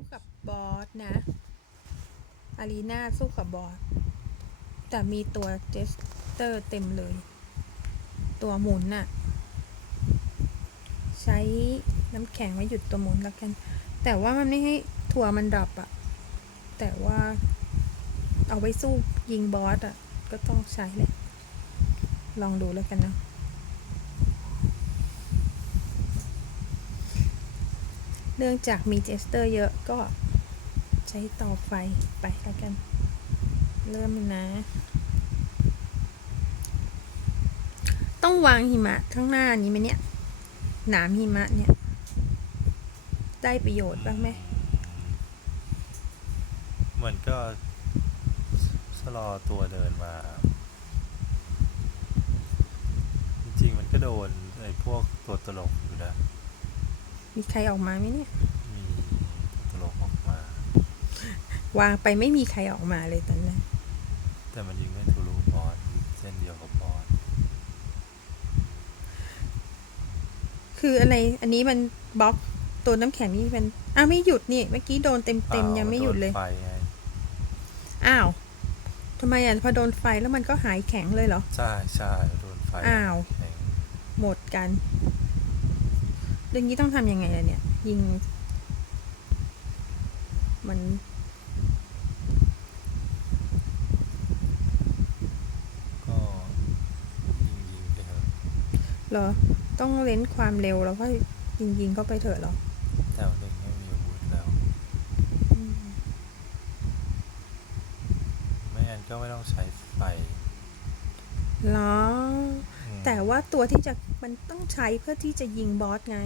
สู้กับบอสนะ อารีนาสู้กับบอส แต่มีตัวเจสเตอร์เต็มเลย ตัวหมุนน่ะ ใช้น้ำแข็งไว้หยุดตัวหมุนแล้วกัน แต่ว่ามันไม่ให้ถั่วมันดับอะแต่ว่าเอาไว้สู้ยิงบอสอะก็ต้องใช้แหละ ลองดูแล้วกันนะ เนื่องจากมีเจสเตอร์เยอะก็ใช้ต่อไฟไปแล้วกัน เริ่มเลยนะ ต้องวางหิมะข้างหน้านี้ไหมเนี่ย หนามหิมะเนี่ย ได้ประโยชน์บ้างไหม เหมือนก็ชะลอตัวเดินมา จริงๆมันก็โดนไอ้พวกตัวตลกอยู่นะ มีใครออกมาไหมเนี่ย มีตัวตลกออกมา วางไปไม่มีใครออกมาเลยตอนนั้น แต่มันยิงไม่ทะลุบอสเส้นเดียวกับบอสคืออะไร อันนี้มันบล็อกตัวน้ำแข็งนี่มันอ้าวไม่หยุดนี่ เมื่อกี้โดนเต็มเต็มๆยังไม่หยุดเลยโนไฟไงอ้าวทำไมอะพอโดนไฟแล้วมันก็หายแข็งเลยเหรอ ใช่ใช่โดนไฟอ้าว แข็งหมดกัน เรื่องนี้ต้องทำยังไงล่ะเนี่ย ยิง มัน ก็ยิงยิงๆไปเถอะเหรอ ต้องเล้นความเร็วแล้วก็ยิงยิงๆเข้าไปเถอะเหรอ แถวหนึ่งไม่มีอาวุธแล้ว อืม ไม่งั้นก็ไม่ต้องใช้ไฟ เหรออืม แต่ว่าตัวที่จะมันต้องใช้เพื่อที่จะยิงบอสไง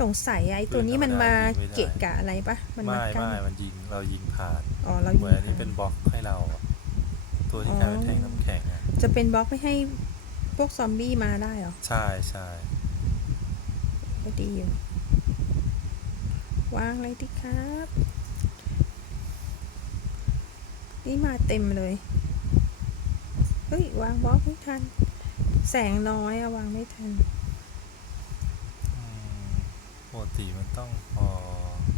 สงสัยไอ้ตัวนี้มันมาเกะกะอะไรปะมันไม่มากั้นไม่มันยิงเรายิงผ่านอ๋อเราเหยิมืงอนอันนี้ผ่าเป็นบล็อกให้เราอะตัวที่กลายเป็นแท่งน้ำแข็งอะจะเป็นบล็อกไม่ให้พวกซอมบี้มาได้เหรอ ใช่ใช่ก็ดีอยู่วางเลยดิครับ นี่มาเต็มเลยเฮ้ยวางบล็อกไม่ทัน แสงน้อยอะวางไม่ทันอืมปกติมันต้องพอ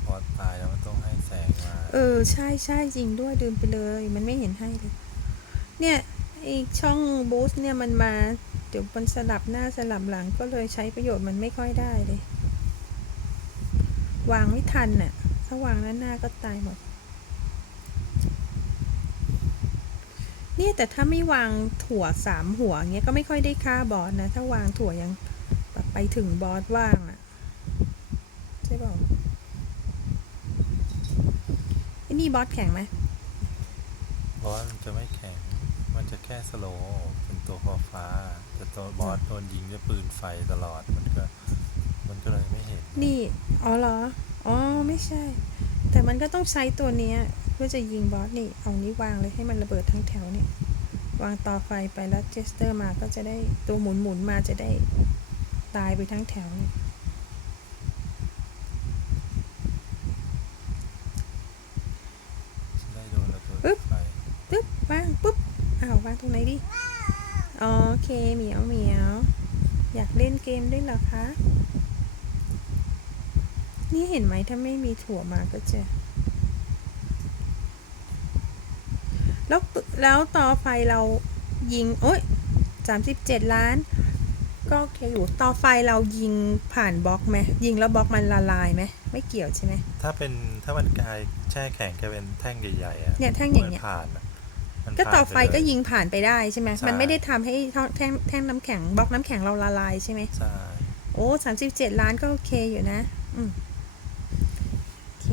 พอตายแล้วมันต้องให้แสงมา เออใช่ใช่จริงด้วยลืมไปเลย มันไม่เห็นให้เลย เนี่ยไอช่องบูสต์เนี่ยมันมาเดี๋ยวมันสลับหน้าสลับหลังก็เลยใช้ประโยชน์มันไม่ค่อยได้เลย วางไม่ทันน่ะ ถ้าวางหน้าหน้าก็ตายหมด เนี่ยแต่ถ้าไม่วางถั่วสามหัวเงี้ยก็ไม่ค่อยได้ฆ่าบอสนะ ถ้าวางถั่วยังแบบไปถึงบอสว่างอะ่ะใช่เปล่าไอ้นี่บอสแข็งไหมบอสมันจะไม่แข็ง มันจะแค่สโลว์เป็นตัวฟ้าฟ้าๆแต่ตัวบอสโดนยิงด้วยปืนไฟตลอดมันก็ มันก็เลยไม่เห็น นี่ อ๋อเหรอ อ๋อ ไม่ใช่ แต่มันก็ต้องใช้ตัวเนี้ย เพื่อจะยิงบอสนี่ เอานี้วางเลยให้มันระเบิดทั้งแถวเนี่ยวางต่อไฟไปแล้วเจสเตอร์มาก็จะได้ตัวหมุนหมุนๆมาจะได้ตายไปทั้งแถวเนี่ยจะได้โดนระเบิดปึ๊บไฟปึ๊บวางปุ๊บอ้าววางตรงไหนดิอ๋อโอเคเหมียวเหมียวอยากเล่นเกมด้วยเหรอคะ นี่เห็นไหมถ้าไม่มีถั่วมาก็จะ แล้วปึแล้วต่อไฟเรายิงโอ้ยสามสิบเจ็ดล้าน ก็โอเคอยู่ต่อไฟเรายิงผ่านบล็อกไหมยิงแล้วบล็อกมันละลายไหมไม่เกี่ยวใช่ไหมถ้าเป็นถ้ามันกลายแช่แข็งกลายเป็นแท่งใหญ่ๆอะเนี่ยแท่งอย่างเงี้ยมันผ่านอะมันก็ผ่านต่อไฟเลยก็ยิงผ่านไปได้ใช่ไหมใช่มันไม่ได้ทำให้ท่อแท่งแท่งน้ำแข็งบล็อกน้ำแข็งเราละลายใช่ไหมใช่โอ้สามสิบเจ็ดล้านก็โอเคอยู่นะ อืมโอเค